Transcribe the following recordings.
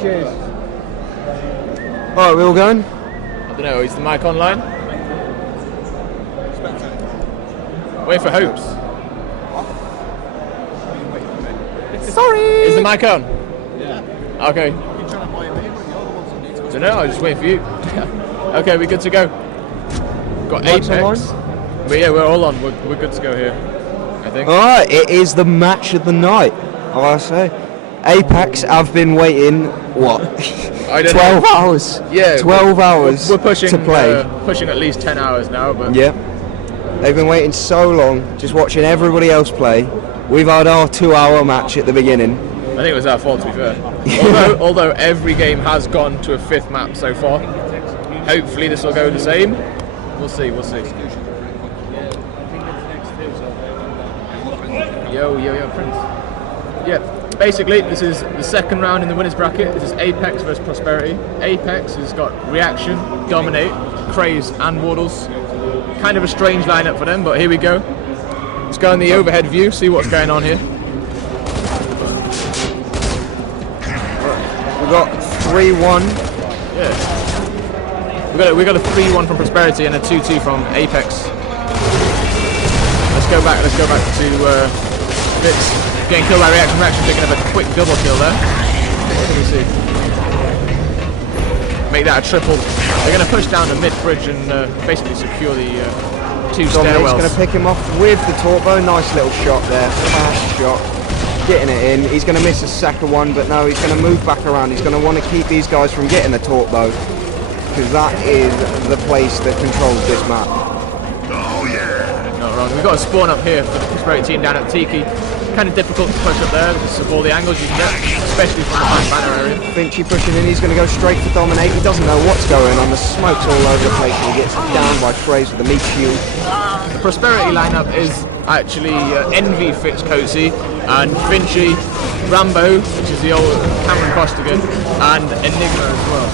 Cheers. Alright, we all going? I don't know, is the mic online? Wait for hopes. Sorry! Is the mic on? Yeah. Okay. You're trying to buy a paper, you're the ones that need to go. Don't know, I was just waiting for you. Okay, we're good to go. Got apeX. But yeah, we're all on. We're good to go here, I think. Alright, it is the match of the night, I say. apeX have been waiting, what? I don't 12 know. hours. Yeah. 12 hours we're pushing, to play. Pushing at least 10 hours now, but... Yeah. They've been waiting so long, just watching everybody else play. We've had our 2-hour match at the beginning. I think it was our fault, to be fair. although every game has gone to a 5th map so far. Hopefully this will go the same. We'll see, we'll see. Yo, Prince. Yeah, basically this is the second round in the winners bracket. This is apeX versus Prosperity. apeX has got Reaction, Dominate, Craze and Wardles. Kind of a strange lineup for them, but here we go. Let's go in the overhead view, see what's going on here. We've got 3-1. Yeah. We got a 3-1 from Prosperity and a 2-2 from apeX. Let's go back to Fitz. Getting killed by Reaction, picking up a quick double kill there. What can we see? Make that a triple. They're going to push down the mid bridge and basically secure the 2 Dominate's stairwells. going to pick him off with the torpo. Nice little shot there. Fast shot. Getting it in. He's going to miss a second one, but no, he's going to move back around. He's going to want to keep these guys from getting the torpo, because that is the place that controls this map. Oh yeah! Not wrong. We've got a spawn up here for the Prosperity team down at Tiki. Kind of difficult to push up there because of all the angles you can get, especially from the back banner area. Finchy pushing in, he's going to go straight for Dominate. He doesn't know what's going on. The smoke's all over the place and he gets down by Fraze with the meat shield. The Prosperity lineup is actually Envy, Fitz, Coatsy, and Finchy, Rambo, which is the old Cameron Costigan, and Enigma as well.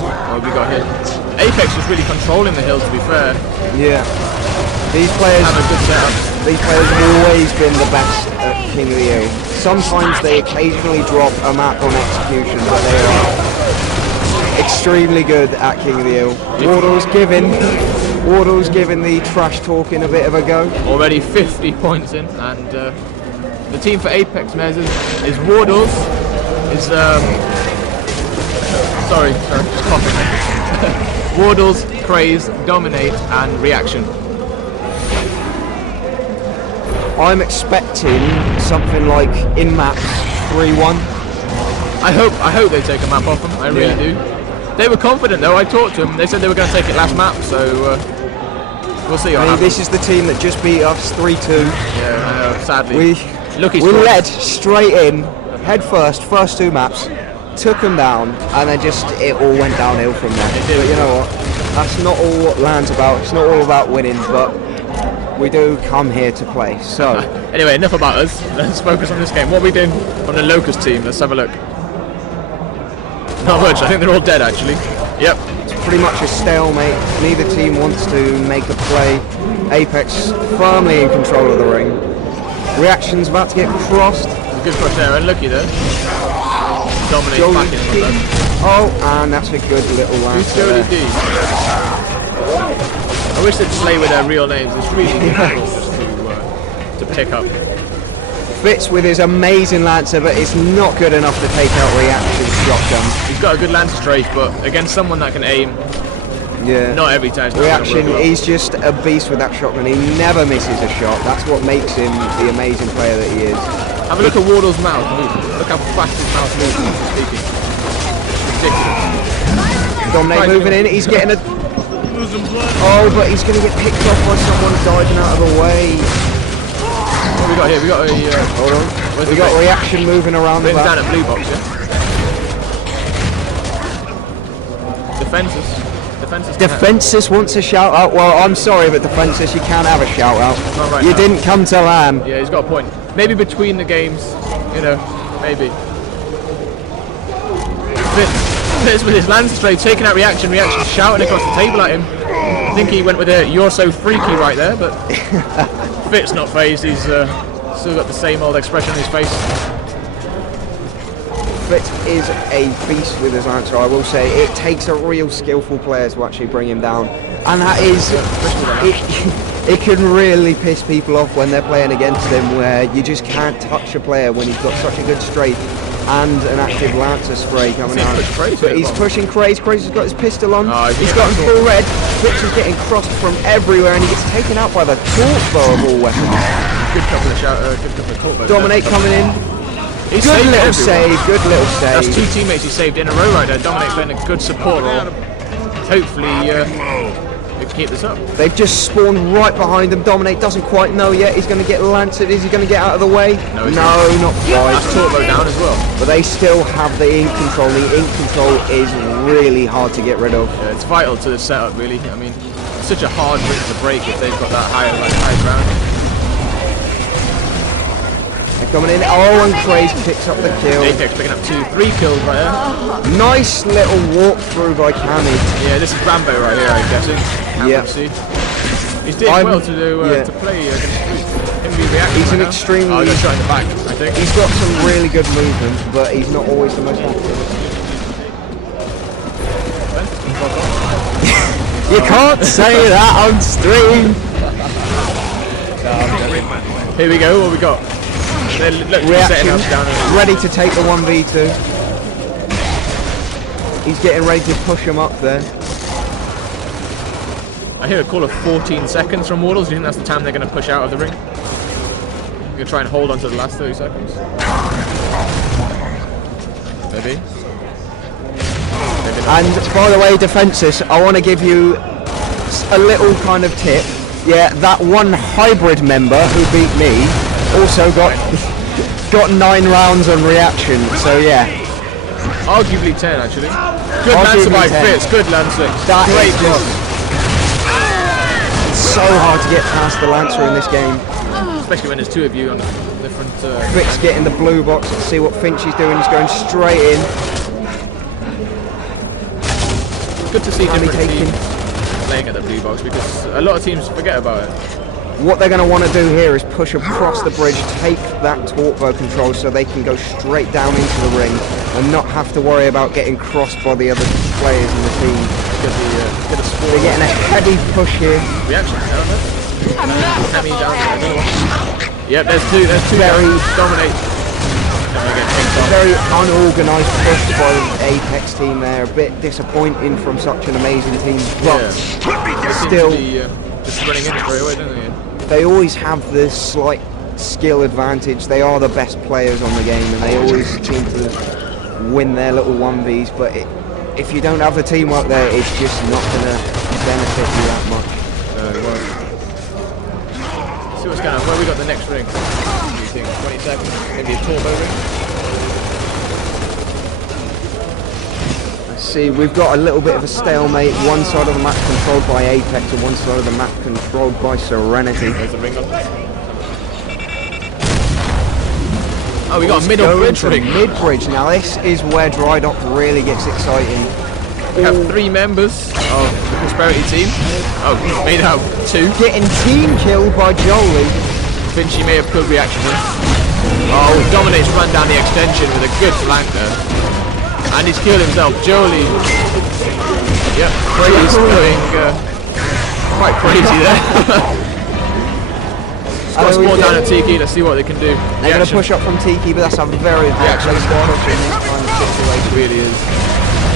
What have we got here? apeX is really controlling the hill, to be fair. Yeah. These players Have a good setup. These players have always been the best at King of the Hill. Sometimes they occasionally drop a map on execution, but they are extremely good at King of the Hill. Wardle's giving the trash talking a bit of a go. Already 50 points in, and the team for apeX Mez is Wardles, is sorry, just coughing. Wardles, Craze, Dominate, and Reaction. I'm expecting something like in maps 3-1. I hope they take a map off them. I really do. They were confident though. I talked to them. They said they were going to take it last map, so we'll see. I mean, this is the team that just beat us 3-2. Yeah, I know. Sadly, we led straight in, head first 2 maps, took them down, and then just it all went downhill from there. But you know what? That's not all what LAN's about. It's not all about winning, but we do come here to play. So anyway, enough about us. Let's focus on this game. What are we doing on the Locust team? Let's have a look. Not much. I think they're all dead actually. Yep. It's pretty much a stalemate. Neither team wants to make a play. apeX firmly in control of the ring. Reaction's about to get crossed. Good push there. Unlucky there. Dominate back in front there. Oh, and that's a good little lance there. I wish they'd slay with their real names. It's really difficult just to pick up. Fitz with his amazing Lancer, but it's not good enough to take out Reaction's shotgun. He's got a good Lancer strafe, but against someone that can aim, not every time. Reaction, he's just a beast with that shotgun. He never misses a shot. That's what makes him the amazing player that he is. Have a look at Wardle's mouth move. Look how fast his mouth moves when he's speaking. Ridiculous. Dominate moving in. He's getting a... Oh, but he's going to get picked off by someone diving out of the way. What we got here? We got a... hold on. We got Reaction moving around the back. Down at blue box, yeah? Defensus wants a shout out. Well, I'm sorry, but Defensus, you can't have a shout out. Not right you now. Didn't come to LAN. Yeah, he's got a point. Maybe between the games, you know, maybe. Fitz with his Lancer straight, taking out Reaction shouting across the table at him. I think he went with a "you're so freaky" right there, but Fitz not phased. He's Still got the same old expression on his face. Fritz is a beast with his answer, I will say. It takes a real skillful player to actually bring him down. And that is... It can really piss people off when they're playing against him, where you just can't touch a player when he's got such a good straight and an active Lancer spray coming out. But he's pushing Craze. Craze has got his pistol on. He's got him full red. Fritz is getting crossed from everywhere, and he gets taken out by the torch bow of all weapons. Good couple of torch. Dominate coming in. He's good little save, good little save. That's 2 teammates he saved in a row right there. Dominate playing a good support role. Hopefully, we can keep this up. They've just spawned right behind him. Dominate doesn't quite know yet. He's going to get lanced. Is he going to get out of the way? No, not quite. That's turbo down as well. But they still have the ink control. The ink control is really hard to get rid of. Yeah, it's vital to the setup, really. I mean, it's such a hard ring to break if they've got that high ground. They're coming in. Oh, and Craze picks up the kill. apeX picking up 3 kills right there. Nice little walkthrough by Cammy. Yeah, this is Rambo right here, I'm guessing. Yeah. He's doing well to play against him. He's an extremely... Oh, he got shot in the back, I think. He's got some really good movement, but he's not always the most active. You can't say that on stream. Here we go, what we got? Reaction, ready to take the 1v2. He's getting ready to push him up there. I hear a call of 14 seconds from Waddles. Do you think that's the time they're going to push out of the ring? You're going to try and hold on to the last 30 seconds? Maybe. And by the way, Defensus, I want to give you a little kind of tip. Yeah, that one hybrid member who beat me also got 9 rounds on reaction, so yeah. Arguably 10 actually. Good Lancer by Fritz, good Lancer. Great block. It's so hard to get past the Lancer in this game. Especially when there's 2 of you on different... Fritz getting the blue box. Let's see what Finch is doing. He's going straight in. It's good to see different teams playing at the blue box because a lot of teams forget about it. What they're going to want to do here is push across the bridge, take that torpedo control so they can go straight down into the ring and not have to worry about getting crossed by the other players in the team. They're getting a heavy push here. Reaction, Hammy down there. Yep, there's two very Dominate. Very unorganised push by the apeX team there. A bit disappointing from such an amazing team, but still... just running in straight away, don't they? They always have this slight skill advantage. They are the best players on the game and they always seem to win their little 1vs, but if you don't have the teamwork there, it's just not going to benefit you that much. It won't. See what's going on. Where we got the next ring? What do you think? 20 seconds? Maybe a turbo ring? See, we've got a little bit of a stalemate. One side of the map controlled by apeX and one side of the map controlled by Serenity. There's the ring on. Oh, we got a middle bridge ring. Mid-bridge. Now this is where Dry Dock really gets exciting. We have 3 members of the Prosperity team. Oh, made out 2. Getting team killed by Jolie. Finchy may have killed Reaction here. Oh, Dominate's run down the extension with a good flank there. And he's killed himself. Jolie. Yep, he's going quite crazy there. He's got spawn down at Tiki. Let's see what they can do. They're going to push up from Tiki, but that's a very hard place to push in this kind of situation. It really is.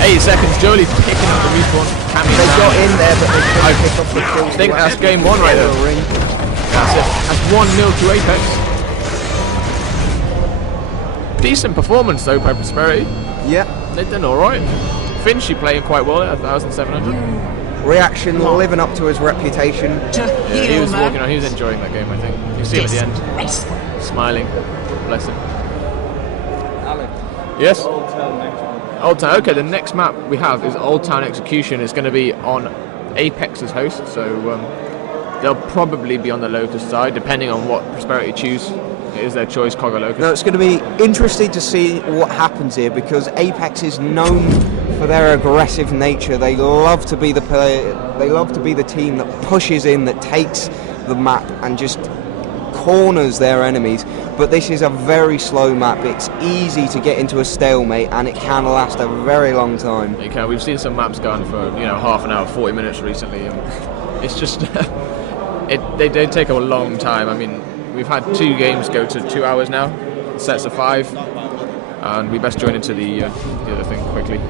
8 seconds. Jolie's picking up the respawn. They got in there, but they couldn't pick up the kills. I think that's game 1 right there. That's it. That's 1-0 to apeX. Decent performance though by Prosperity. Yeah. They've done alright. Finchy playing quite well at 1,700. Reaction living up to his reputation. Yeah, he was walking on, he was enjoying that game, I think. You see him at the end. Smiling. Bless him. Yes? Old Town. Okay, the next map we have is Old Town Execution. It's going to be on apeX's host, so they'll probably be on the Locust side, depending on what Prosperity choose. It is their choice, Cog or Locust. No, it's going to be interesting to see what happens here because apeX is known for their aggressive nature. They love to be the player. They love to be the team that pushes in, that takes the map and just corners their enemies, but this is a very slow map. It's easy to get into a stalemate, and it can last a very long time. Okay, we've seen some maps going for half an hour, 40 minutes recently, and it's just they take a long time. I mean, we've had 2 games go to 2 hours now, sets of 5, and we best join into the other thing quickly.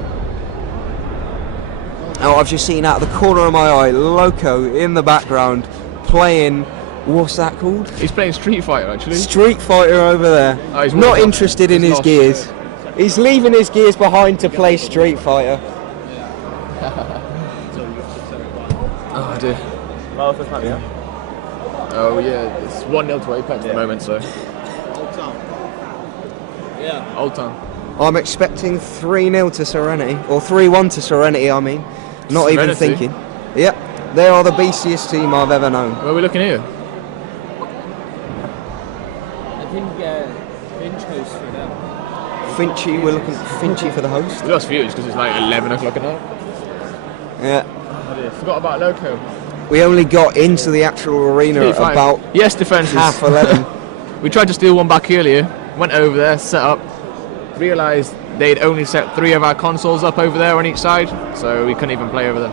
Oh, I've just seen out of the corner of my eye, Loco in the background playing. What's that called? He's playing Street Fighter, actually. Street Fighter over there. Oh, he's not lost. interested in He's his lost. gears. He's leaving his gears behind to play Street Fighter. Oh dear. Oh yeah, it's 1-0 to Apex at the moment, so. Old Town. I'm expecting 3-0 to Serenity, or 3-1 to Serenity, I mean. Not even Serenity? thinking. Yep, they are the beastiest team I've ever known. Where are we looking here? I think Finch hosts for them. Finchy, we're looking at Finchy for the host. We lost viewers because it's like 11 o'clock at night. Yeah. Oh dear, forgot about Loco. We only got into the actual arena at Fine. about Yes, defences. half 11. We tried to steal one back earlier, went over there, set up, realised they'd only set 3 of our consoles up over there on each side, so we couldn't even play over there.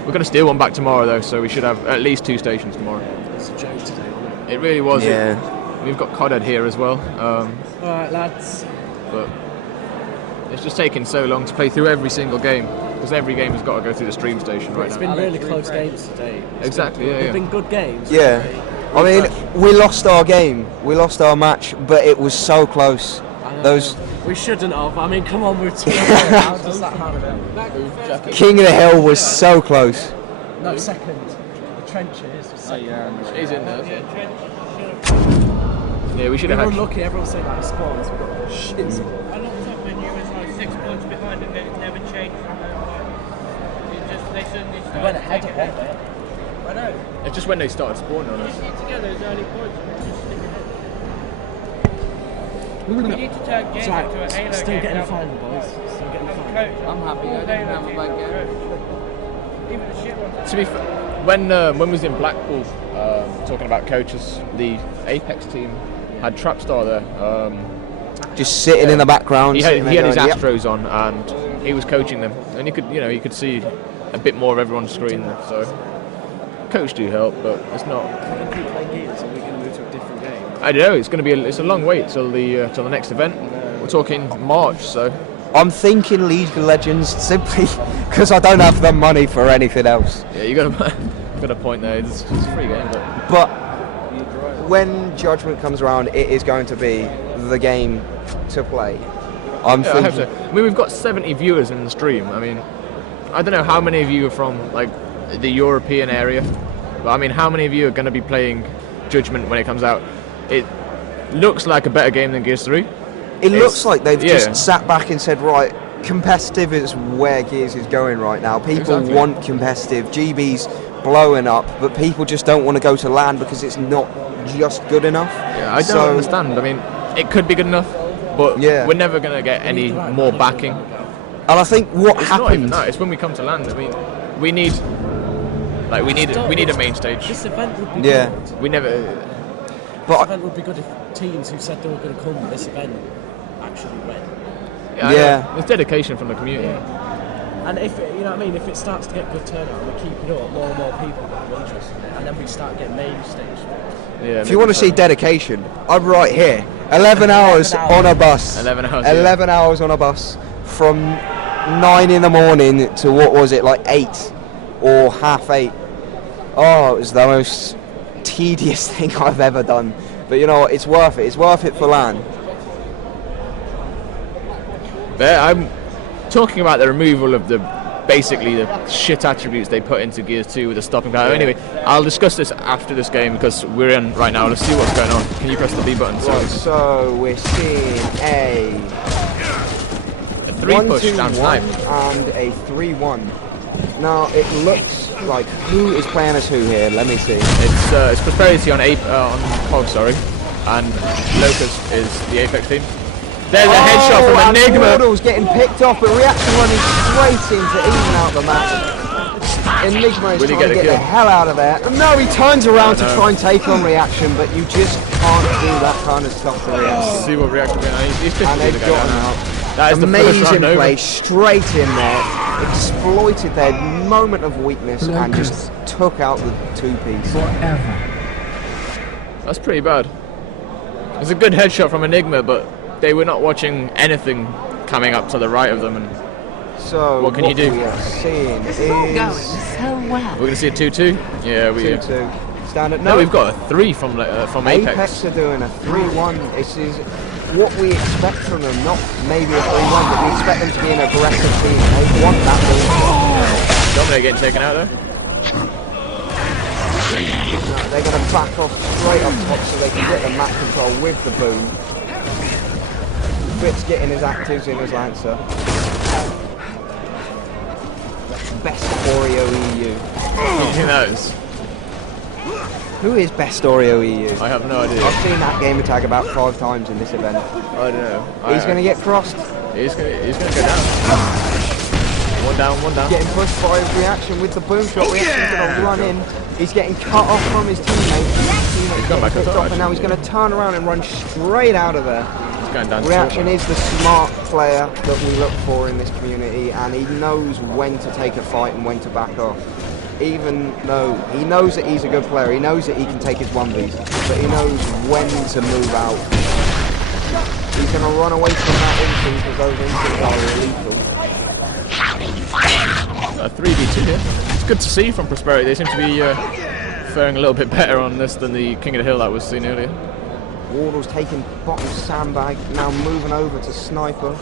We're going to steal one back tomorrow though, so we should have at least 2 stations tomorrow. It's a joke today, wasn't it? It really was. Yeah. We've got Codhead here as well, Alright, lads. but it's just taking so long to play through every single game, because every game has got to go through the stream station right It's now. been really close games today. Exactly, They've been good games. Yeah. I mean, we lost our game, we lost our match, but it was so close. Those We shouldn't have. I mean, come on, we're 2 How does that happen? King of the Hill was so close. No, second. The trenches. He's in there. Yeah, we should We have were had. unlucky. Everyone said that spawns. We've got shit spawns. A lot of top menu was like 6 points behind and then it never changed from then on. It just, they suddenly started Went ahead taking of it. it. I know. It's just when they started spawning on us. We need to get those early points. We need to turn games It's right. into a Halo Still game getting now. final, boys. Still getting final. Coach, I'm happy. I didn't have a bad game. even the shit ones. To be fair, when we was in Blackpool, talking about coaches, the Apex team had Trapstar there. Just sitting in the background. He had sitting his there going, "Yep." Astros on, and he was coaching them, and you could see a bit more of everyone's screen. So, coach do help, but it's not. We're going to keep playing games, or we're going to move to a different game. I don't know. It's going to be it's a long wait till the next event. We're talking March, so I'm thinking League of Legends simply because I don't have the money for anything else. yeah, you got a point there. It's a free game, but But when Judgment comes around, it is going to be the game to play. I'm yeah, I thinking. hope so. I mean, we've got 70 viewers in the stream. I mean, I don't know how many of you are from like the European area, but I mean, how many of you are going to be playing Judgment when it comes out? It looks like a better game than Gears 3. It looks like they've yeah. just sat back and said, right, competitive is where Gears is going right now. People Exactly. want competitive. GB's blowing up, but people just don't want to go to LAN because it's not just good enough. Yeah, I don't understand. I mean, it could be good enough, but Yeah. we're never going to get any more backing. And I think what It's not even happened. that. It's when we come to land. I mean, we need a main stage. This event would be Yeah. good. We never. This But event would be good if teams who said they were going to come to this event actually went. Yeah. I Yeah. know. There's dedication from the community. And if it, you know what I mean, if it starts to get good turnout and we keep it up, more and more people will be interested in it, and then we start getting main stage. Yeah. if you want to see dedication, I'm right here. 11 hours on a bus. 11 hours, 11 hours on a bus from 9 in the morning to what was it, like 8 or half 8. Oh, it was the most tedious thing I've ever done. But you know what, it's worth it. It's worth it for LAN. But I'm talking about the removal of the shit attributes they put into Gears 2 with the stopping power. Anyway, I'll discuss this after this game because we're in right now. Let's see what's going on. Can you press the B button? Right, so we're seeing a 3 push 1-2-1 down snipe. and a 3-1. Now it looks like who is playing as who here? Let me see. It's Prosperity on Pog, sorry, and Locust is the Apex team. There's a headshot from and Enigma. Wardle's getting picked off, but Reaction running straight into even out the match. Enigma is Will he trying to get a get the kill? hell out of there. No, he turns around to no. try and take on reaction, but you just can't do that kind of stuff to reaction. See what reaction he's And they've the got him guy out. now. That is the first Amazing round over. play, straight in there, exploited their moment of weakness and just took out the two-piece. That's pretty bad. It's a good headshot from Enigma, but they were not watching anything coming up to the right of them. And So What can you do? we are seeing is we're going to see a 2-2. Yeah, we. 2-2. Standard. No, we've got a 3 from Apex. Apex are doing a 3-1. This is what we expect from them, not maybe a 3-1, but we expect them to be an aggressive team. They want that ball. Dominic getting taken out though. They're going to back off straight up top so they can get the map control with the boom. Fitz getting his actives in his Lancer. Best Oreo EU. Who knows? Who is Best Oreo EU? I have no idea. I've seen that gamer tag about 5 times in this event. I don't know. He's going to get crossed. He's going to go down. One down. Getting pushed by his reaction with the boom shot. Reaction's going to run in. He's getting cut off from his teammate. He's gone back Picked up, off, and now he's going to turn around and run straight out of there. He's going down. Reaction is the smart player that we look for in this community, and he knows when to take a fight and when to back off. Even though he knows that he's a good player, he knows that he can take his 1Vs, but he knows when to move out. He's going to run away from that instinct because those instincts are lethal. A 3v2 here. It's good to see from Prosperity. They seem to be faring a little bit better on this than the King of the Hill that was seen earlier. Wardle's taking bottom sandbag, now moving over to Sniper.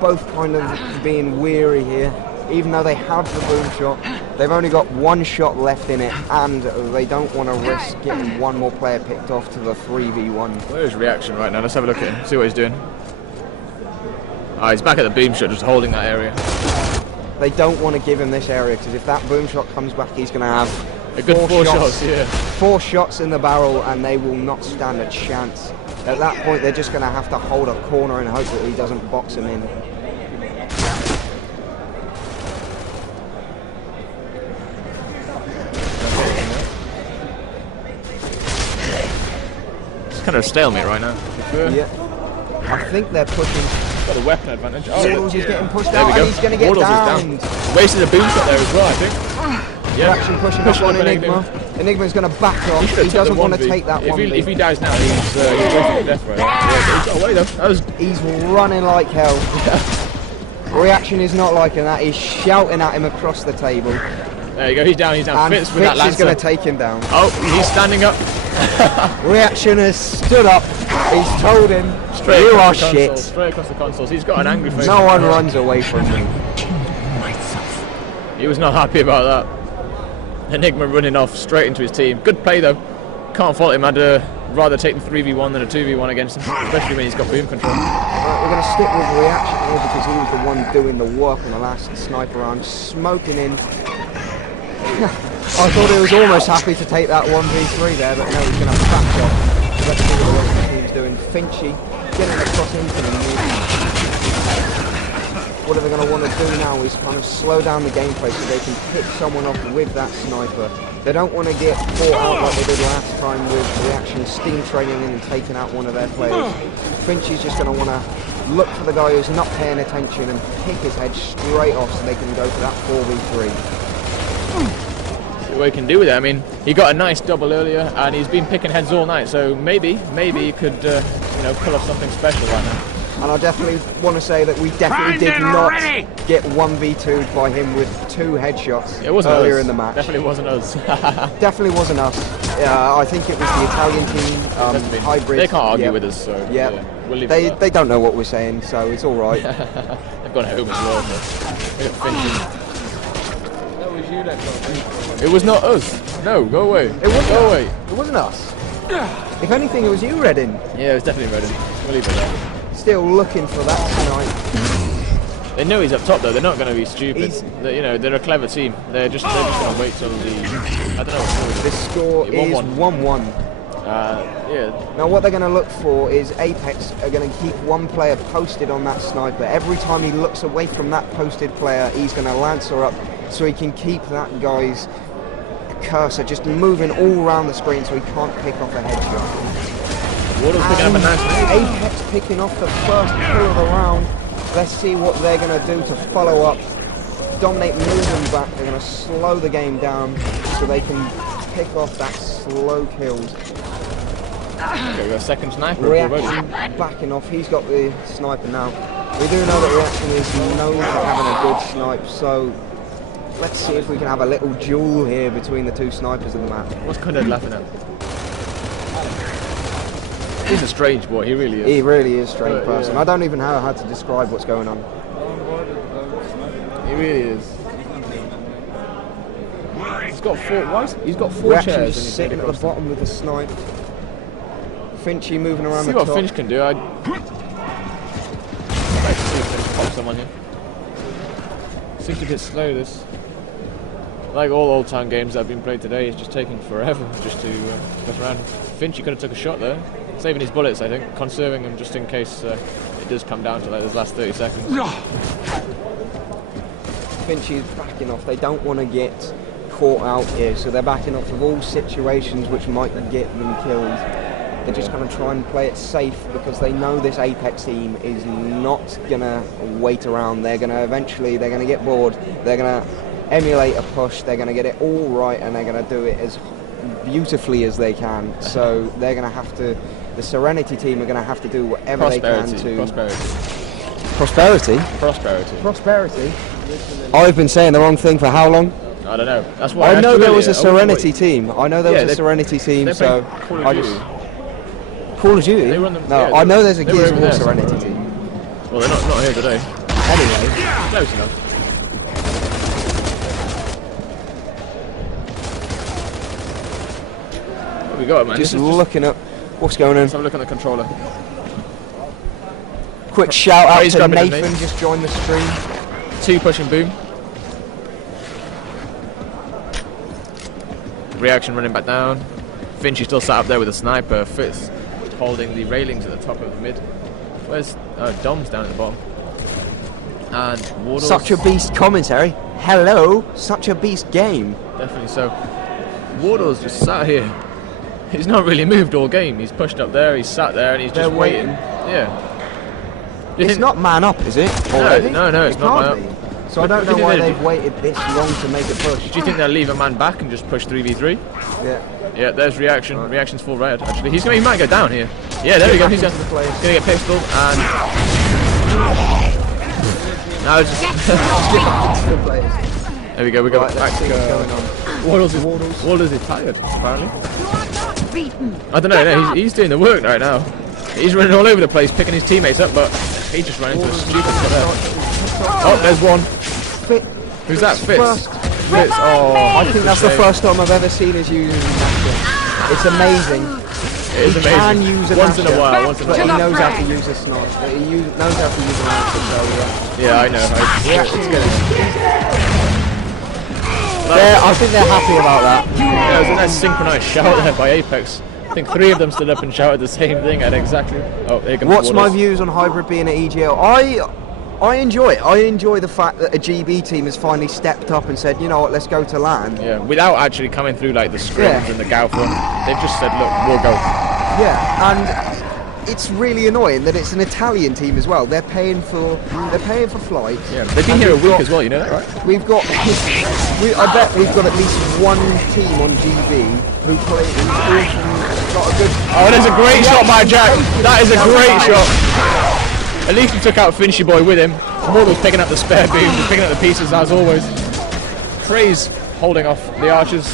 Both kind of being weary here. Even though they have the boom shot, they've only got 1 shot left in it, and they don't want to risk getting one more player picked off to the 3v1. Where's Reaction right now? Let's have a look at him, see what he's doing. Ah, he's back at the boom shot, just holding that area. They don't want to give him this area, because if that boom shot comes back, he's going to have A good 4 shots, yeah. 4 shots in the barrel, and they will not stand a chance. At that point, they're just going to have to hold a corner and hope that he doesn't box him in. It's kind of a stalemate right now. Yeah. I think they're pushing. Got a weapon advantage. Wardles is getting pushed There we out, go. and he's going to get Wardles is downed. down. Wasted a boom shot there as well, I think. Yeah. Reaction pushing up on Enigma. Enigma's going to back off. He doesn't want to take that 1v. If he dies now, he's wasting death right now. Yeah, he's got away though. He's running like hell. Reaction is not liking that. He's shouting at him across the table. There you go, he's down. And Fitz with that Fitz is Lancer. going to take him down. Oh, he's standing up. Reaction has stood up. He's told him, Straight you are across the shit. console, straight across the consoles. He's got an angry face. No one runs away from me. He was not happy about that. Enigma running off straight into his team. Good play though. Can't fault him. I'd rather take the 3v1 than a 2v1 against him, especially when he's got boom control. We're going to stick with Reaction here because he was the one doing the work on the last sniper round, smoking in. I thought he was almost happy to take that 1v3 there, but no, he's going to back off. Let's see what the rest of the team's doing. Finchy getting across into the mid. What are they going to want to do now is kind of slow down the gameplay so they can pick someone off with that sniper. They don't want to get caught out like they did last time with Reaction steam training in and taking out one of their players. Finchy's just going to want to look for the guy who's not paying attention and pick his head straight off so they can go for that 4v3. See what he can do with it. I mean, he got a nice double earlier, and he's been picking heads all night. So maybe he could, pull off something special right now. And I definitely want to say that we definitely did not get 1v2'd by him with 2 headshots earlier in the match. Definitely wasn't us. Definitely wasn't us. I think it was the Italian team, hybrid. They can't argue with us, so yeah. We'll leave They it at they don't know what we're saying, so it's all right. that. They've gone home as well. But we got finished. That was you that got me. It was not us. No, go away. It wasn't Go us. away. It wasn't us. If anything, it was you, Reddin. Yeah, it was definitely Redding. We'll leave it there. Still looking for that tonight. They know he's up top though. They're not going to be stupid. He's- They're a clever team. They're just going to wait till the. I don't know what The score Yeah, is 1-1. 1-1. Yeah. Now what they're going to look for is Apex are going to keep one player posted on that sniper. Every time he looks away from that posted player, he's going to Lancer up, so he can keep that guy's cursor just moving all around the screen so he can't pick off a headshot. Wardle's picking up a nice move. apeX picking off the first kill of the round. Let's see what they're going to do to follow up. Dominate, move them back. They're going to slow the game down so they can pick off that slow kills. Okay, we got a second sniper. Reaction backing off. He's got the sniper now. We do know that Reaction is known for having a good snipe, so let's see if we can have a little duel here between the two snipers of the map. What's Conrad laughing at? He's a strange boy, he really is. He really is a strange But, person. yeah. I don't even know how to describe what's going on. He really is. He's got four. He's got four Reaction chairs. just And sitting at the bottom with the snipe. Finchy moving around See the what top. Finch can do. I'd like to see Finch pop someone here. Seems a bit slow. This, like all old time games that have been played today, it's just taking forever just to get around. Finch, he could have took a shot there, saving his bullets. I think, conserving them just in case it does come down to like those last 30 seconds. Finchy is backing off. They don't want to get caught out here, so they're backing off of all situations which might get them killed. They're just going to try and play it safe because they know this apeX team is not going to wait around. They're going to eventually, they're going to get bored. They're going to emulate a push. They're going to get it all right, and they're going to do it as beautifully as they can. So they're going to have to, the Serenity team are going to have to do whatever they can to... Prosperity? Prosperity? I've been saying the wrong thing for how long? I don't know. That's why I know there was a earlier. Serenity team. I know there was a Serenity team, so Call I of just... Duty. Call of Duty? They run them- No, yeah, I know there's a they were Gears over of War there Serenity somewhere. team. Well, they're not here today. Anyway, Close enough. What we got, man? just This is looking up what's going on. Let's have a look on the controller. Quick shout out he's to grabbing it, Nathan, mate. just joined the stream. 2 push and boom. Reaction running back down. Finchy still sat up there with a sniper. Fitz holding the railings at the top of the mid. Where's Dom's down at the bottom? And Wardle's Such a beast commentary. Hello, such a beast game. definitely so. Wardle's just sat here. He's not really moved all game. He's pushed up there. He's sat there and he's They're just waiting. waiting. Yeah. Do you It's think- not man up, is it? No, already? no, it's It not can't man be. So I But don't do know you why think they've waited this long to make a push. Do you think they'll leave a man back and just push 3v3? Yeah. Yeah, there's Reaction. Right. Reaction's full red, actually. He might go down here. Yeah, there we go. He's back gonna into the place. get pistol and... Now it's just... Good players. There we go, we got Right, back let's see what's to... going on. Wardle's is tired, apparently. I don't know, no, he's doing the work right now. He's running all over the place, picking his teammates up, but he just ran into a stupid spot there. Oh, there's one. Fit. Who's that? Fitz? First. Fitz, oh... I think that's the first time I've ever seen us use a Nasher. It's amazing. It is He amazing. can use a Once in a Nasher, while, once in a but he while. knows how to use a snipe. He knows how to use an Nasher, so yeah. Yeah, I know. Reaction's good. I think they're happy about that. Yeah, it was a nice synchronized shout there by apeX. I think 3 of them stood up and shouted the same thing at exactly... Oh, there comes What's my Wardle's. views on hybrid being at EGL? I enjoy it. I enjoy the fact that a GB team has finally stepped up and said, you know what, let's go to LAN. Yeah, without actually coming through like the scrims Yeah. and the Galfa, they've just said, look, we'll go. Yeah, and it's really annoying that it's an Italian team as well. They're paying for flights. Yeah, they've been And here a we've week got- as well, you know that, right? We've got, I bet we've got at least one team on GB who play, who's got a good. Oh, there's a great shot by Jack. That is a great shot. At least he took out Finchy Boy with him. Mortal's picking up the spare beam, he's picking up the pieces as always. Praise holding off the archers.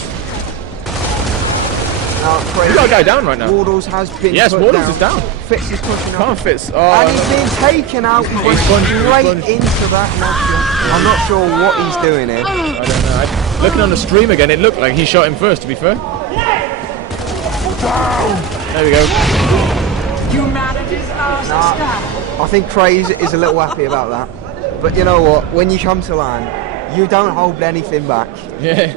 We got a guy down right now. Wardles has been Yes, put Wardles down. is down. Fitz is pushing Come on, up. Fitz. And Oh, he's being taken out plunged, he's straight plunged. into that Nasher. I'm not sure what he's doing here. I don't know. Looking on the stream again, it looked like he shot him first, to be fair. There we go. I think Craze is a little happy about that. But you know what? When you come to LAN, you don't hold anything back. Yeah.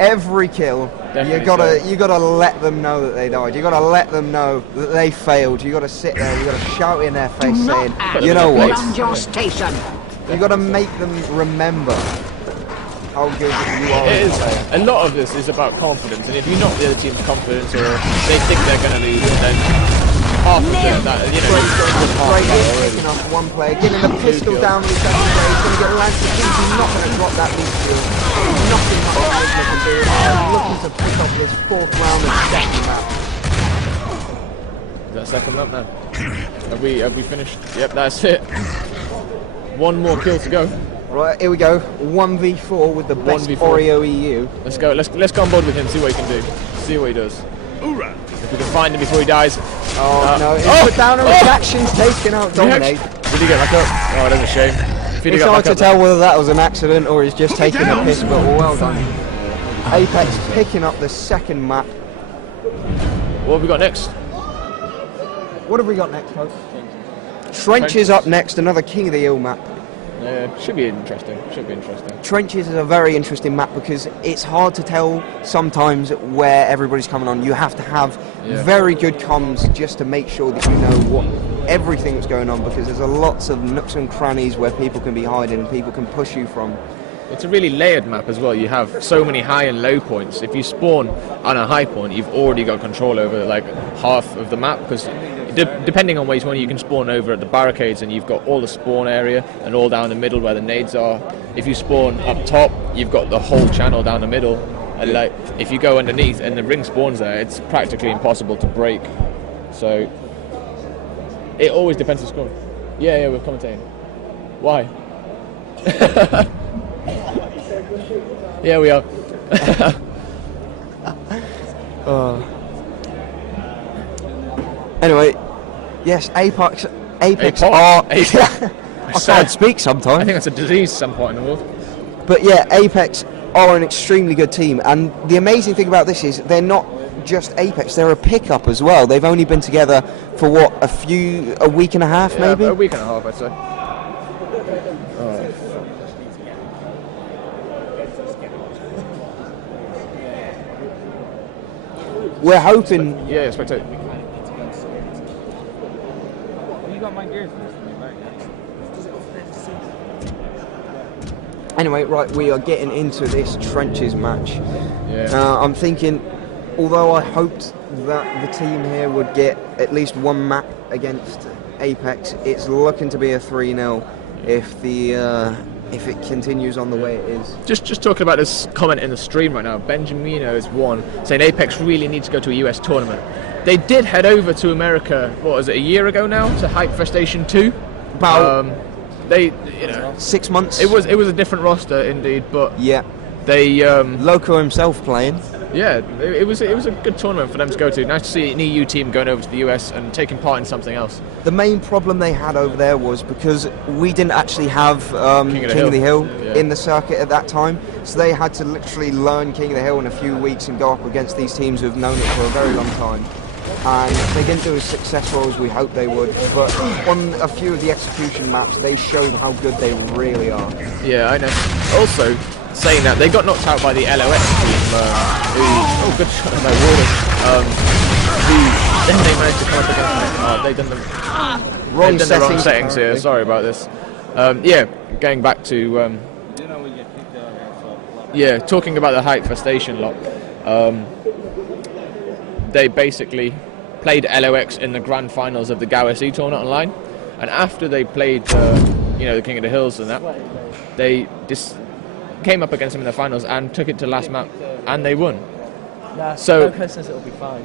Every kill, Definitely you gotta let them know that they died. You gotta let them know that they failed. You gotta sit there. You gotta shout in their face saying, you know what? Your station. You gotta make them remember. how good you are. It as is. a player. A lot of this is about confidence, and if you knock the other team's confidence, or they think they're going to lose, then half of them, that you know, you've got a good half Great of that hit, already. picking off one player, getting a pistol down the second player. He's going to get Lancer. He's not going to drop that lead field. Nothing much Charisma can do. He's looking to pick up this 4th round of the second map. Is that second map now? Have we finished? Yep, that's it. One more kill to go. Right, here we go. 1v4 with the best 1v4. Oreo EU. Let's go. Let's go on board with him. See what he can do. See what he does. If we can find him before he dies. Oh no, he's put down a reaction's taken out Dominate. Did he get back up? Oh, that's a shame. If he'd have It's got hard back to up tell whether that was an accident or he's just taking a piss, but well done. apeX picking up the second map. What have we got next? What have we got next, folks? Trenches up next, another King of the Hill map. Yeah, should be interesting. Should be interesting. Trenches is a very interesting map because it's hard to tell sometimes where everybody's coming on. You have to have very good comms just to make sure that you know what everything that's going on, because there's lots of nooks and crannies where people can be hiding, people can push you from. It's a really layered map as well. You have so many high and low points. If you spawn on a high point, you've already got control over like half of the map, because depending on which one, you can spawn over at the barricades and you've got all the spawn area and all down the middle where the nades are. If you spawn up top, you've got the whole channel down the middle. And like if you go underneath and the ring spawns there, it's practically impossible to break. So it always depends on scoring. Yeah, we're commentating. Why? Yeah, we are. Anyway, yes, apeX Apex? are... Apex. I can't speak I sometimes. think that's a disease at some point in the world. But yeah, apeX are an extremely good team, and the amazing thing about this is they're not just apeX, they're a pickup as well. They've only been together for what, a week and a half maybe? A week and a half, I'd say. We're hoping... Yeah, spectate. You got my gears. Anyway, right, we are getting into this trenches match. Yeah. I'm thinking, although I hoped that the team here would get at least one map against apeX, it's looking to be a 3-0 if it continues on the way it is. Just talking about this comment in the stream right now, Benjamino is one saying apeX really needs to go to a US tournament. They did head over to America, what was it, a year ago now, to Hypefestation 2. About They, 6 months. it was a different roster indeed, but Yeah. they Loco himself playing. yeah, it was a good tournament for them to go to. Nice to see an EU team going over to the US and taking part in something else. The main problem they had over there was because we didn't actually have King of the Hill Yeah. in the circuit at that time, so they had to literally learn King of the Hill in a few weeks and go up against these teams who've known it for a very long time. And they didn't do as successful as we hoped they would, but on a few of the execution maps they showed how good they really are. Yeah, I know. Also, saying that, they got knocked out by the LOX team, who, good shot by Warders, who then they managed to come up against they've done the wrong settings here, sorry about this. Yeah, going back to, yeah, talking about the Hypefestation lot, they basically played LOX in the grand finals of the GAO-SE tournament online, and after they played, the King of the Hills and that, they just came up against them in the finals and took it to last map, and they won. Nah, So- Loco says it'll be fine.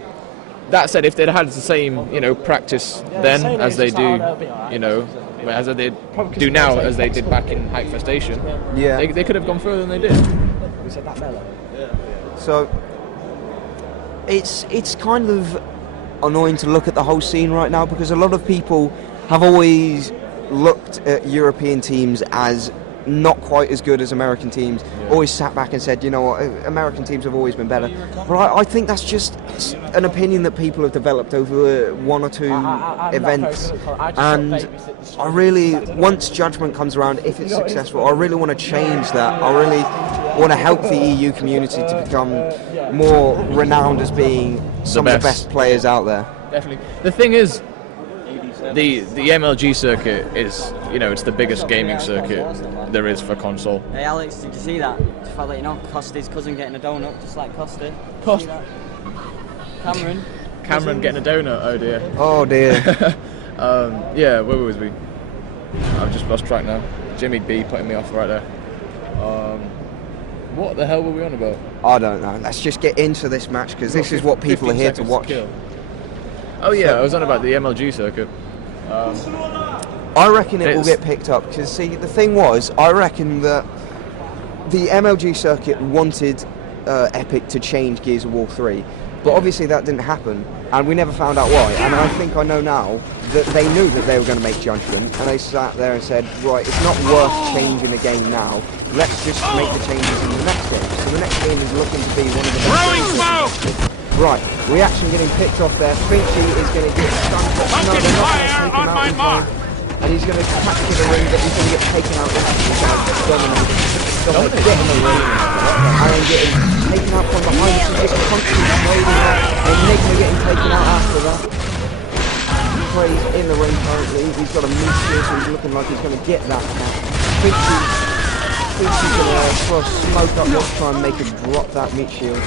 That said, if they'd had the same, practice then same as they as do, it'll be alright. as they do now as they did back in Hypefestation, Yeah. they could have gone further than they did. We said that mellow. So it's kind of annoying to look at the whole scene right now, because a lot of people have always looked at European teams as not quite as good as American teams. Always sat back and said, you know what, American teams have always been better. But I think that's just an opinion that people have developed over one or two events. And I really, once Judgment comes around, if it's successful, I really want to change that. I really want to help the EU community to become more renowned as being some of the best players out there. Definitely. The thing is, the MLG circuit is, you know, it's the biggest gaming circuit there is for console. Hey Alex, did you see that? Just thought, you know, Costa's cousin getting a donut, just like Costa. Costa. See that? Cameron. Cameron getting a donut. Oh dear. Oh dear. Yeah, where was we? I've just lost track now. Jimmy B putting me off right there. What the hell were we on about? I don't know. Let's just get into this match because this is what people are here to 15 seconds watch. kill. Oh yeah, I was on about the MLG circuit. I reckon it will It's- get picked up because, see, the thing was, I reckon that the MLG circuit wanted Epic to change Gears of War 3, but obviously that didn't happen, and we never found out why. And I think I know now that they knew that they were going to make Judgment, and they sat there and said, right, it's not worth changing the game now. Let's just make the changes in the next game. So the next game is looking to be one of the best. Right, reaction getting picked off there. Finchy is going to get stunned, but no, they're not going to take him out in time. And he's going to capture the ring, but he's going to get taken out. He's going to dominate. Dominic get in the ring, and then getting taken out from behind. He's getting constantly waiting up, and Nico getting taken out after that. Craze in the ring currently. He's got a meat shield, so he's looking like he's going to get that now. Finchy's going to throw smoke up, let's try and make him drop that meat shield.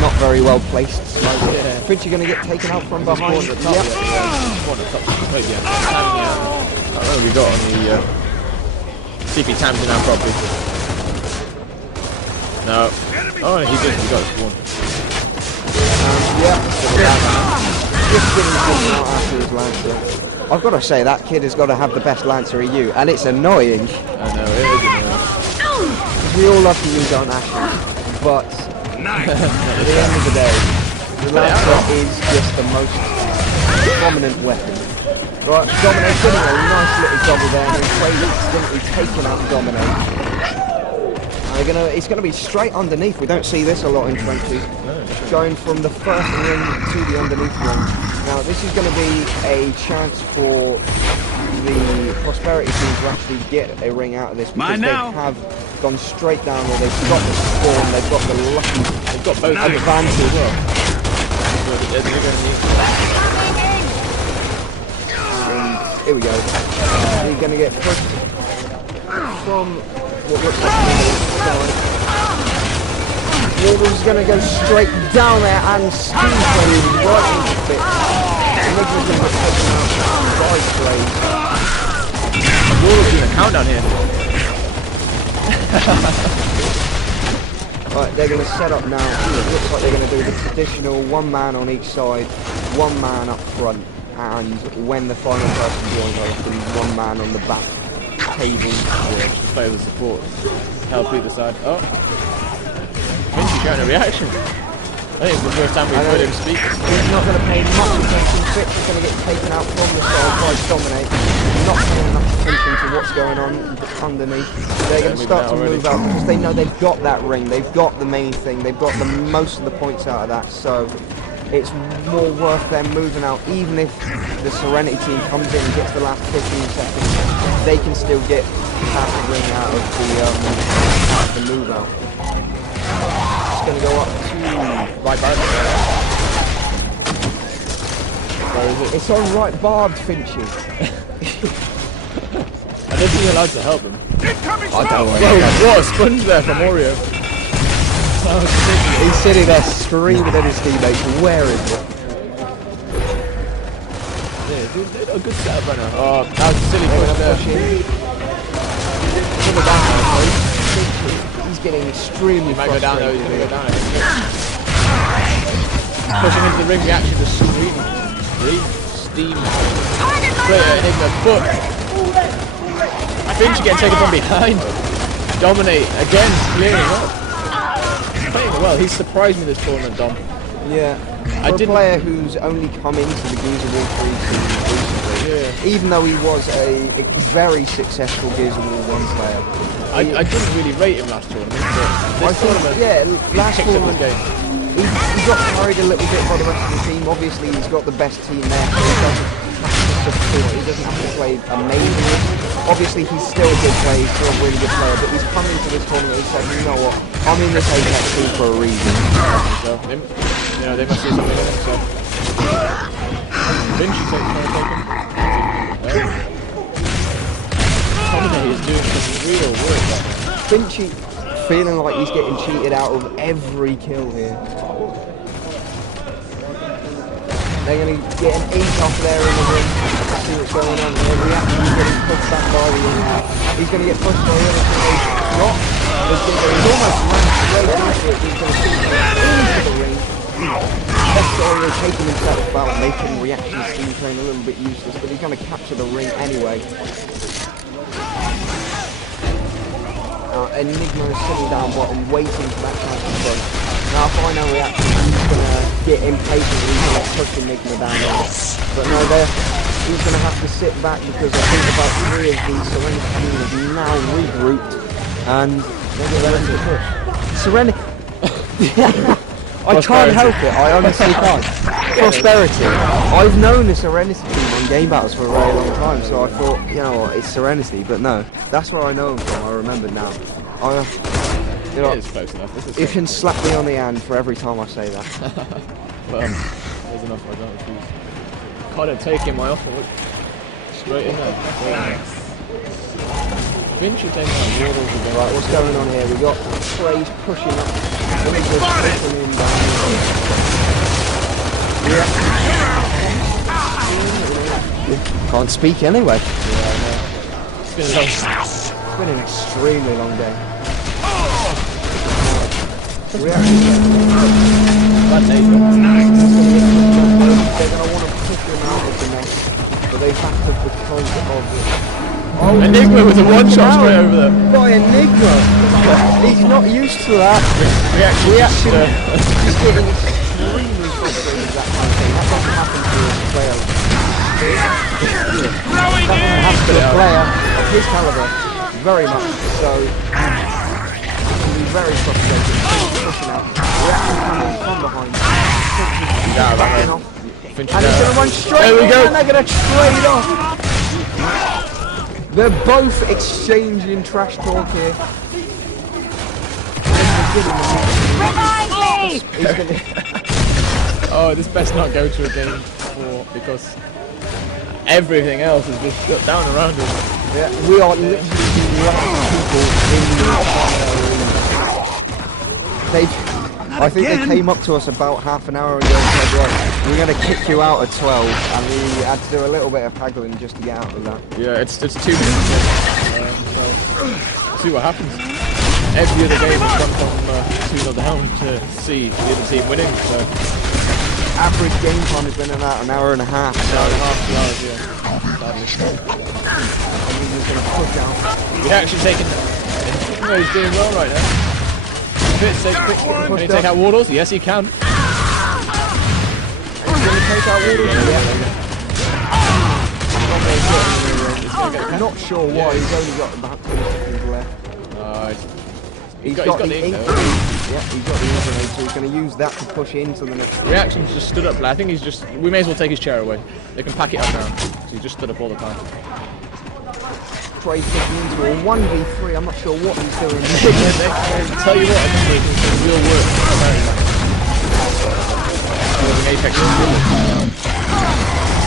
Not very well placed. Yeah. Finchy going to get taken out from behind. Yep. What have we got on the see if he times it out properly. No. Oh, he did. He got his one. Just getting taken out after his Lancer. I've got to say, that kid has got to have the best Lancer EU, and it's annoying. I know, it is annoying. We all love to use our Ashes, but at the end of the day, the Lancer is just the most prominent weapon. Right, Dominate's getting a nice little double there, and then Crazy accidentally taken out Dominate. It's going to be straight underneath. We don't see this a lot in 20. Going from the first ring to the underneath ring. Now, this is going to be a chance for the Prosperity team to actually get a ring out of this because they have gone straight down there. They've got the spawn, they've got the lucky, They've got both advantage as well. Here we go. He's going to get pushed from what looks like Wardle's going to go straight down there and Steam Blade right into the bit. Enigma's going to get taken out by Blade. Wardle's doing a countdown here. Right, they're going to set up now. It looks like they're going to do the traditional one man on each side, one man up front, and when the final person joins, I reckon one man on the back table. Yeah, just play the support. Help either side. Oh. Finchy getting a reaction. I think it's the first time we've heard him speak. He's not going to pay much attention. Fitch is going to get taken out from the side by Dominate. Not paying enough attention to what's going on underneath. They're going to start to move out because they know they've got that ring. They've got the main thing. They've got the most of the points out of that. So it's more worth them moving out. Even if the Serenity team comes in and gets the last 15 seconds, they can still get half the ring out of the move out. It's going to go up to Right back. where is it? It's on right barbed, Finchy. I don't think you're allowed to help him. I don't know. Whoa, what a sponge there from Oreo. He's sitting there screaming at his teammates. Where is it? Yeah, dude, a good setup right now. Oh, that was a silly push there. He's getting extremely He might go down though, he's frustrated. going to go down. Pushing into the ring reaction to steam. Enigma, but I think she's getting taken from behind. Dominate again, clearing up. He's playing it well. He's surprised me this tournament, Dom. Yeah. For a player who's only come into the Gears of War 3 team recently, even though he was a very successful Gears of War 1 player. I didn't really rate him last tournament, but this tournament, last picked up tournament, his game. he got carried a little bit by the rest of the team. Obviously, he's got the best team there, so he doesn't have to support. He doesn't have to play amazingly. Obviously, he's still a good player. He's still a really good player. But he's come into this tournament and said, you know what? I'm in this apeX team for a reason. So, they must see something in it. So. Vinci trying to take him. Dominate is doing some real work right now. Vinci feeling like he's getting cheated out of every kill here. They're going to get an 8 off there in the ring. Let's see what's going on here. Reaction's getting pushed back by the He's going to get pushed by the other team. Not. He's almost run straight into it. He's going to shoot into the ring. That's already taking himself out, making Reaction's steam train a little bit useless, but he's going to capture the ring anyway. Enigma is sitting down bottom, waiting for that chance to push. Now if I know Reaction, he's going to get impatient and he's going to push Enigma down there. But no, he's going to have to sit back because I think about 3 of these Serenity team have now regrouped and they're ready to push. Serenity... I can't help it, I honestly can't. Prosperity. I've known the Serenity team on game battles for a very long time, so I thought, you know what, it's Serenity, but no. That's where I know them from, I remember now. You know, It is close enough. This is you can slap me on the hand for every time I say that. there's enough I don't refuse. Can't take him my offer. Look. Straight in there. Vinci taking that Wardles again. Right, what's going on here? We got Trey's pushing up. Pushing him down. Yeah. Can't speak anyway. Yeah, I know. It's been an extremely long day. They're going to want to push him out of the net, but they have to because of it. Oh, Enigma with a one-shot straight over there. By Enigma! He's not used to that. Reaction. He's getting extremely frustrated with that kind of thing. That doesn't happen to a player. That doesn't happen to a player of his caliber. Very much so. Very frustrating. Pushing out. Reaction coming from behind. And he's going to run straight in and they're going to trade off. They're both exchanging trash talk here. Oh, this best not go to a game 4 because everything else is just shut down around us. Yeah, we are literally the last people in the I think they came up to us about half an hour ago and said, right, we're going to kick you out at 12, and we had to do a little bit of haggling just to get out of that. Yeah, it's 2 minutes. So we'll see what happens. Every other game has come from 2-0 down to see the other team winning. So average game time has been about an hour and a half. An hour and a half, 2 hours, yeah. And we're just going to push out. We're actually taking. He's doing well right now. Can he take out Wardles? Yes, he can. He's going to take out Wardles. Yeah. Not sure why. He's only got about 20 seconds left. He's got the ink. Yeah, he's got the ink, so he's going to use that to push into the next. Reaction's just stood up. I think he's just. We may as well take his chair away. They can pack it up now. So he just stood up all the time. Trey's pushing into a 1v3. I'm not sure what he's doing. Tell you what, I think he's doing some real work. Apex is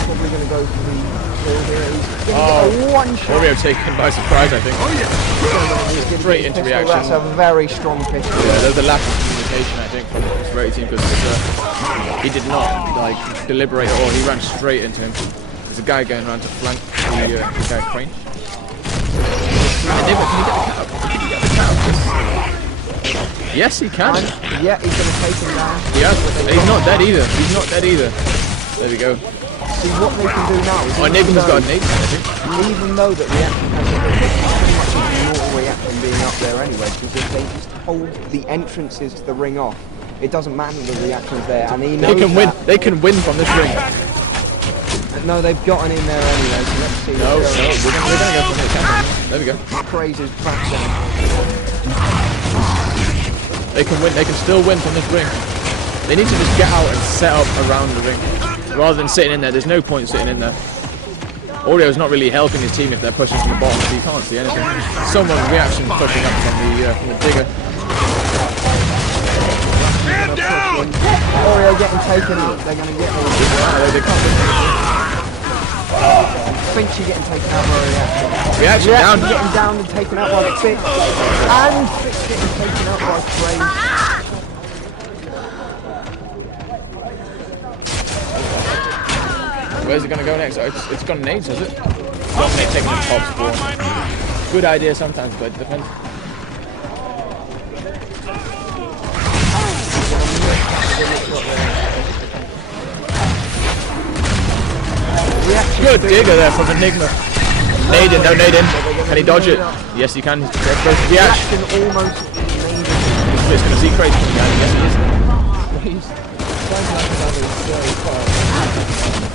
probably going to go for the kill here. He's going to get a one-shot. Oreo taken by surprise, I think. Oh yeah. Straight into Reaction. That's a very strong pistol. Yeah, there's a lack of communication, I think, from the Prosperity team because he did not deliberate at all. He ran straight into him. There's a guy going around to flank the guy Crane. Enigma, can you get the cat up? Can you get the cat up? Yes, he can. Yeah, he's going to take him down. Yeah, he's not dead either. He's not dead either. There we go. See, what they can do now is... Enigma's got a nade, I think. Even though that Reaction has pretty much ignore Reaction being up there anyway, because if they just hold the entrances to the ring off, it doesn't matter the Reaction's there, and he knows They can win from this ring. No, they've gotten in there anyway, so let's see. No, we're going to go for the camera. There we go. Praises back down. They can win. They can still win from this ring. They need to just get out and set up around the ring, rather than sitting in there. There's no point sitting in there. Oreo's not really helping his team if they're pushing from the bottom, so you can't see anything. Someone's Reaction pushing up from the digger. gonna push in. Oreo getting taken out. They're gonna get all Finchy getting taken out by Reaction. Reaction down. Getting down and taken out by Fitz. And Fitz getting taken out by Craze. Where's it going to go next? Oh, it's gone nades, has it? Dominate taking the top spawn. Good idea sometimes, but it depends. Good digger there from Enigma. Nade in, no nade in. Can he dodge it? Yes, he can. There goes the reaction. Almost It's going to see Crazy. Yes, it is.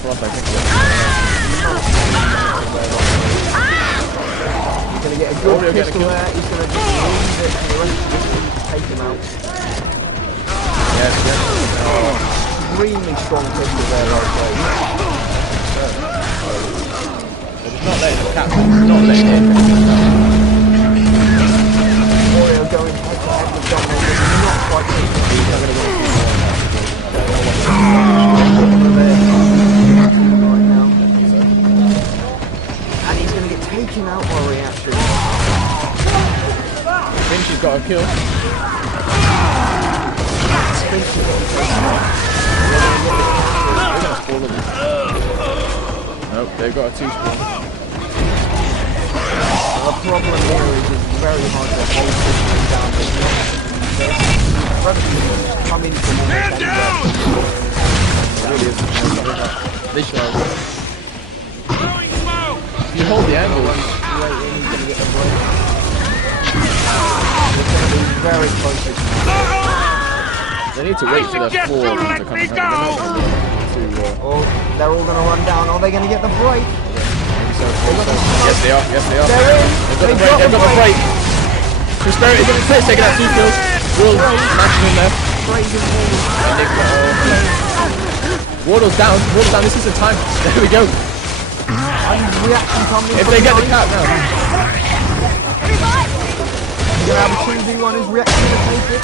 Plus, I think he's going to get a good pistol there. He's going to just leave it for the rest of the team to take him out. yes, yes. Extremely strong pistol there, right? Not letting the cap, not letting in. Oreo going head to head with Dominic, but he's not quite he's not going to win right now. And he's going to get taken out by Reaction. Finchy's got a kill. Finchy's got a kill. Nope, they've got a 2-spawn. The problem here is it's very hard to hold this thing down. They're coming from almost anywhere. It really is. This show. If you hold the angle, He's going to get the break. It's going to be very close this time. they need to wait for their 4 to come out. Oh, they're all going to run down. Are they going to get the break? Yes, they are. Yes, they are. They're in. They've got the break. Prosperity Fitz taking out 2 kills. Will matching in there. Wardle's down. Wardle's down. This is the time. There we go. Reaction coming. If they get the cap now. You're going to have a 2v1 as Reaction to take it.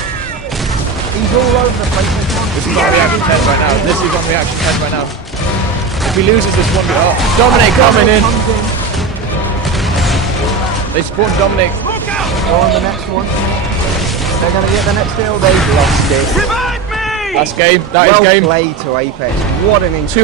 He's all over the place. This is on reaction 10 right now. This is on reaction 10 right now. If he loses this one, Dominic coming in. They spawned Dominic. Go on the next one. They're going to get the next deal. They've lost it. That's game. That is game. Well played to apeX. What an